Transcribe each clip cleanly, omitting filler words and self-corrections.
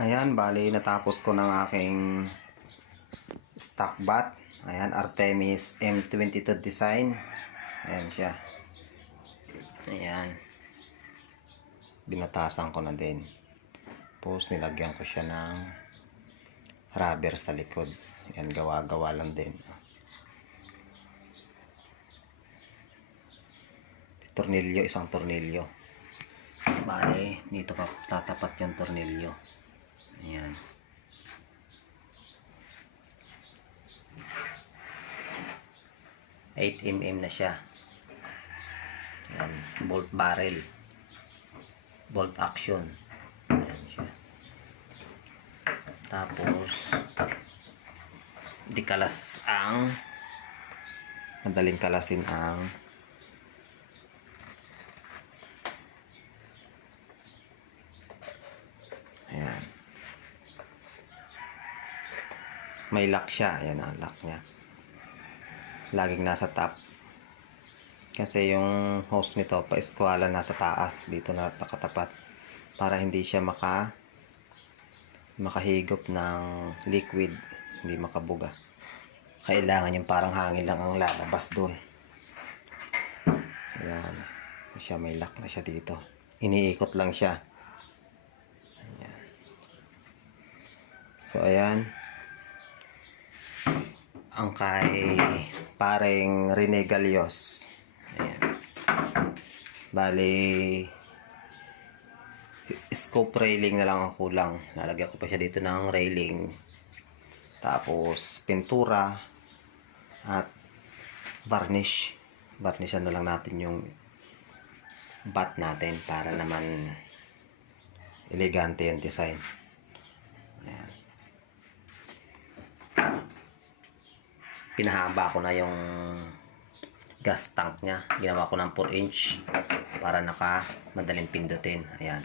Ayan, bali natapos ko ng aking stock bat. Ayan, Artemis M22 design. Ayan siya. Ayan. Binatasan ko na din. Tapos nilagyan ko siya ng rubber sa likod. Ayan, gawa-gawa lang din. Tornilyo, isang tornilyo. Bale, dito pa tatapat yung tornilyo. Ayan. Eight mm na siya. Ayan. Bolt barrel. Bolt action. Ayan siya. Tapos di kalas ang madaling kalasin ang ayan. May lock siya. Ayan ang lock niya. Laging nasa top. Kasi yung hose nito, pa-eskwala nasa taas. Dito na nakatapat. Para hindi siya makahigop ng liquid. Hindi makabuga. Kailangan yung parang hangin lang ang lalabas dun. Ayan. Siya, may lock na siya dito. Iniikot lang siya. Ayan. So, ayan. Ang kay paring Rene Galios. Ayan. Bali, scope railing na lang ang kulang. Nalagyan ko pa siya dito ng railing. Tapos, pintura at varnish. Varnishan na lang natin yung bat natin para naman elegante yung design. Ayan. Pinahaba ko na yung gas tank nya. Ginawa ko ng 4 inch para madaling pindutin. Ayan.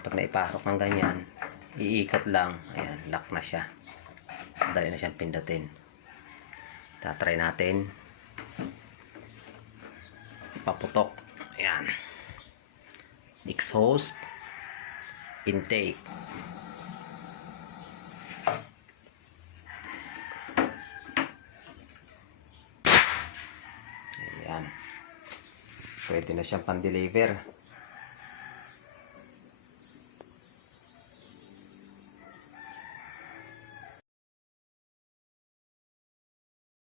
Pag naipasok ng ganyan, iikot lang. Ayan, lock na siya. Madali na siyang pindutin. Tatry natin. Ipaputok. Ayan. Exhaust. Intake. Ayan. Pwede na siyang pan-deliver.